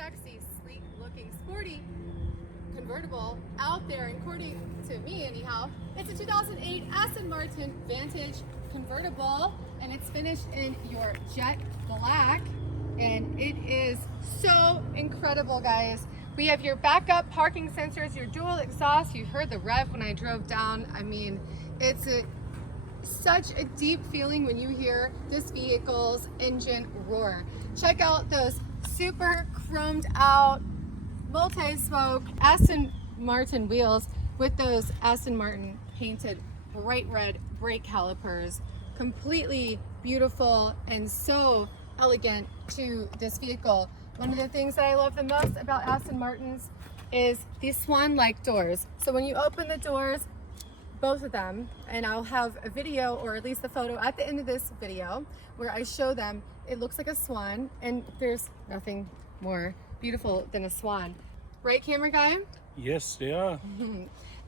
sexy, sleek looking, sporty convertible out there, according to me anyhow. It's a 2008 Aston Martin Vantage convertible, and it's finished in your jet black, and it is so incredible, guys. We have your backup parking sensors, your dual exhaust. You heard the rev when I drove down. I mean, it's such a deep feeling when you hear this vehicle's engine roar. Check out those super chromed out multi-spoke Aston Martin wheels with those Aston Martin painted bright red brake calipers. Completely beautiful and so elegant to this vehicle. One of the things that I love the most about Aston Martins is these swan-like doors. So when you open the doors, both of them, and I'll have a video or at least a photo at the end of this video where I show them, it looks like a swan, and there's nothing more beautiful than a swan. Right, camera guy? Yes, they are.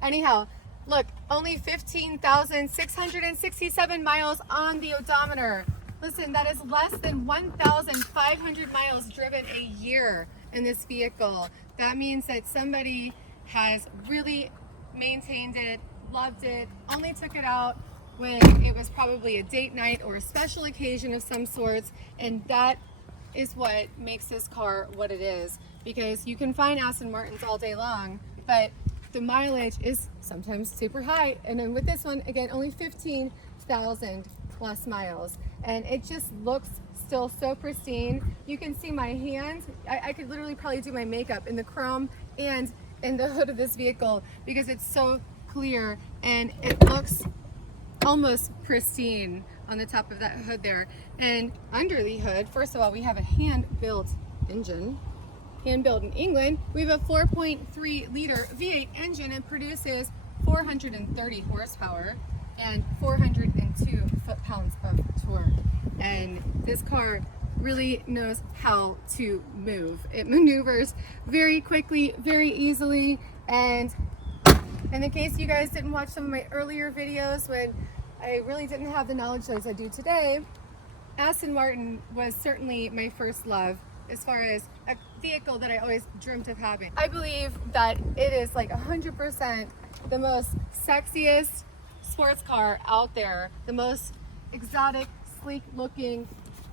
Anyhow, look, only 15,667 miles on the odometer. Listen, that is less than 1,500 miles driven a year in this vehicle. That means that somebody has really maintained it, loved it, only took it out when it was probably a date night or a special occasion of some sorts, and that is what makes this car what it is. Because you can find Aston Martins all day long, but the mileage is sometimes super high. And then with this one, again, only 15,000 plus miles. And it just looks still so pristine. You can see my hand. I could literally probably do my makeup in the chrome and in the hood of this vehicle because it's so clear and it looks almost pristine on the top of that hood there. And under the hood, first of all, we have a hand-built engine. Hand-built in England. We have a 4.3 liter V8 engine. It produces 430 horsepower and 402 foot-pounds of torque. And this car really knows how to move. It maneuvers very quickly, very easily. And in the case you guys didn't watch some of my earlier videos when I really didn't have the knowledge as I do today, Aston Martin was certainly my first love as far as a vehicle that I always dreamt of having. I believe that it is like 100% the most sexiest sports car out there, the most exotic, sleek looking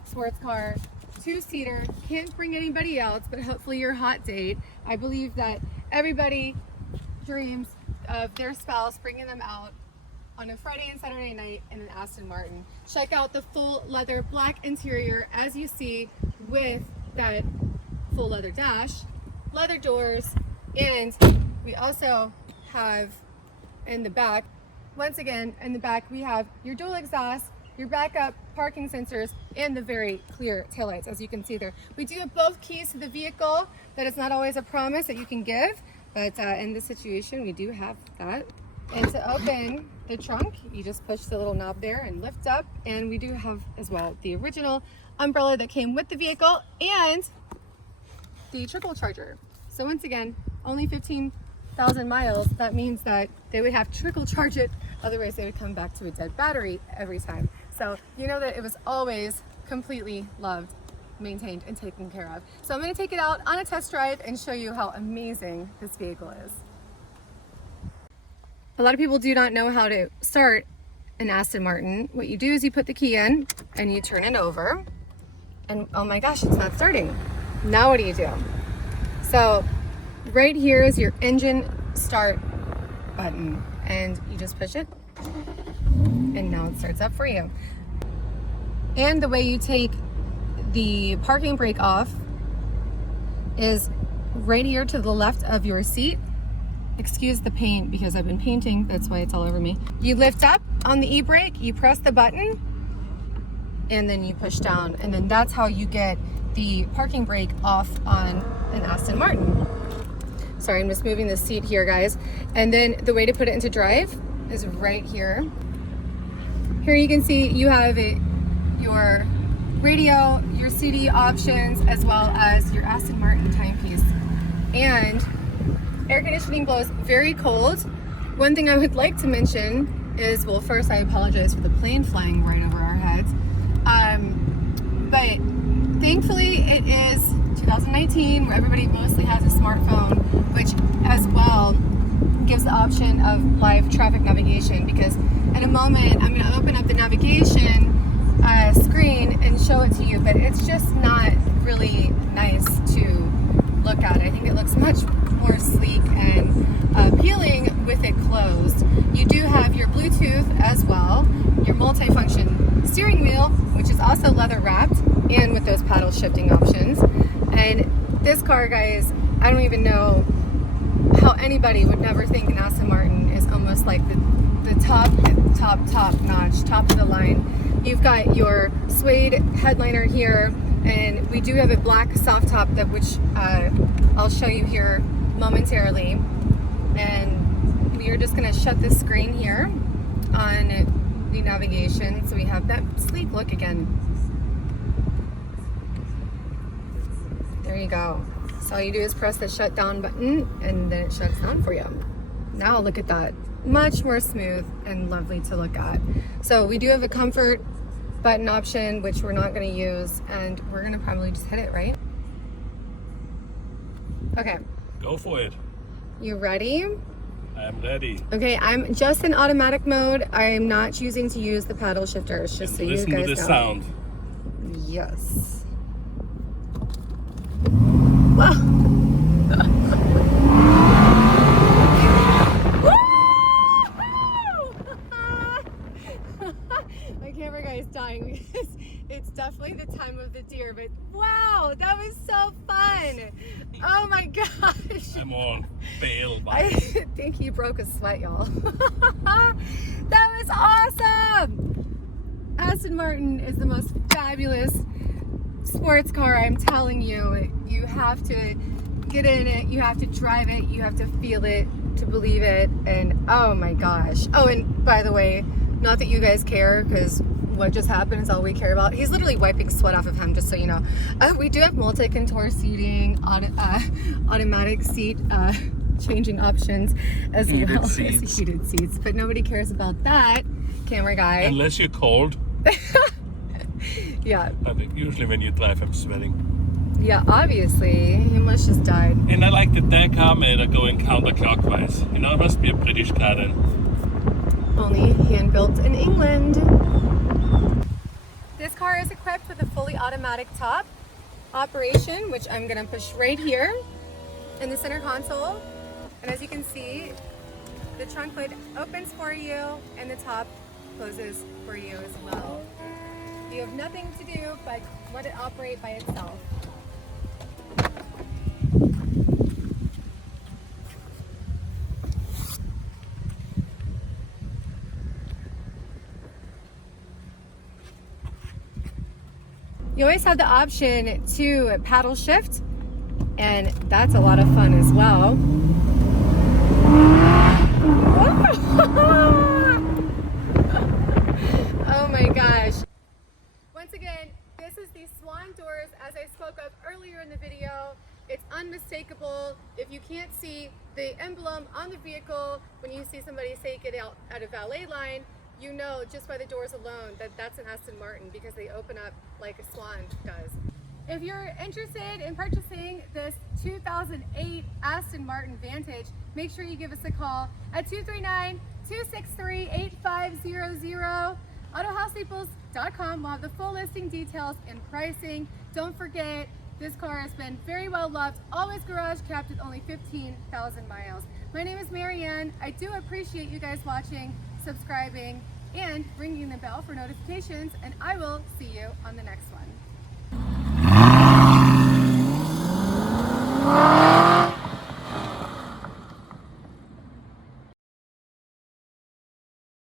sports car, two-seater, can't bring anybody else, but hopefully your hot date. I believe that everybody dreams of their spouse bringing them out on a Friday and Saturday night in an Aston Martin. Check out the full leather black interior as you see with that full leather dash, leather doors, and we also have in the back, once again in the back, we have your dual exhaust, your backup parking sensors, and the very clear taillights, as you can see there. We do have both keys to the vehicle. That is not always a promise that you can give, but in this situation we do have that. And to open the trunk, you just push the little knob there and lift up, and we do have as well the original umbrella that came with the vehicle and the trickle charger. So once again, only 15,000 miles. That means that they would have to trickle charge it, otherwise they would come back to a dead battery every time. So you know that it was always completely loved, maintained, and taken care of. So I'm going to take it out on a test drive and show you how amazing this vehicle is. A lot of people do not know how to start an Aston Martin. What you do is you put the key in and you turn it over, and oh my gosh, it's not starting. Now what do you do? So right here is your engine start button, and you just push it and now it starts up for you. And the way you take the parking brake off is right here to the left of your seat. Excuse the paint because I've been painting, that's why it's all over me. You lift up on the e-brake, you press the button, and then you push down, and then that's how you get the parking brake off on an Aston Martin. Sorry, I'm just moving the seat here, guys. And then the way to put it into drive is right here. Here you can see you have your radio, your CD options, as well as your Aston Martin timepiece. And air conditioning blows very cold. One thing I would like to mention is, well, first I apologize for the plane flying right over our heads. But thankfully it is 2019, where everybody mostly has a smartphone, which as well gives the option of live traffic navigation, because in a moment I'm going to open up the navigation screen and show it to you, but it's just not really nice to look at. I think it looks much more sleek and appealing with it closed. You do have your Bluetooth as well, your multi-function steering wheel, which is also leather wrapped and with those paddle shifting options. And this car, guys, I don't even know how anybody would never think an Aston Martin is almost like the top notch, top of the line. You've got your suede headliner here, and we do have a black soft top that which I'll show you here momentarily. And we are just going to shut this screen here on the navigation, so we have that sleek look again. There you go. So all you do is press the shutdown button and then it shuts down for you. Now look at that. Much more smooth and lovely to look at. So we do have a comfort button option, which we're not going to use, and we're going to probably just hit it, right? Okay. Go for it. You ready? I'm ready. Okay, I'm just in automatic mode. I am not choosing to use the paddle shifters, just so you guys know. Listen to the sound. Yes. Wow. My camera guy is dying because it's definitely the time of the deer, but wow, that was so fun. Oh my gosh. I'm on bail. I think he broke a sweat, y'all. That was awesome. Aston Martin is the most fabulous sports car. I'm telling you, you have to get in it, you have to drive it, you have to feel it to believe it. And oh my gosh. Oh, and by the way, not that you guys care, because what just happened is all we care about. He's literally wiping sweat off of him, just so you know. We do have multi-contour seating, automatic seat changing options, as well as heated seats, but nobody cares about that, camera guy. Unless you're cold. Yeah. But usually when you drive, I'm sweating. Yeah, obviously. He almost just died. And I like that their car made it going counterclockwise. You know, it must be a British car then. Only hand-built in England. This car is equipped with a fully automatic top operation, which I'm going to push right here in the center console. And as you can see, the trunk lid opens for you and the top closes for you as well. You have nothing to do but let it operate by itself. You always have the option to paddle shift, and that's a lot of fun as well. Oh my gosh. Once again, this is the swan doors as I spoke of earlier in the video. It's unmistakable. If you can't see the emblem on the vehicle, when you see somebody say get out at a valet line, you know just by the doors alone that that's an Aston Martin, because they open up like a swan does. If you're interested in purchasing this 2008 Aston Martin Vantage, make sure you give us a call at 239-263-8500. Autohaus.com will have the full listing details and pricing. Don't forget, this car has been very well loved, always garage capped with only 15,000 miles. My name is Marianne. I do appreciate you guys watching, subscribing, and ringing the bell for notifications, and I will see you on the next one.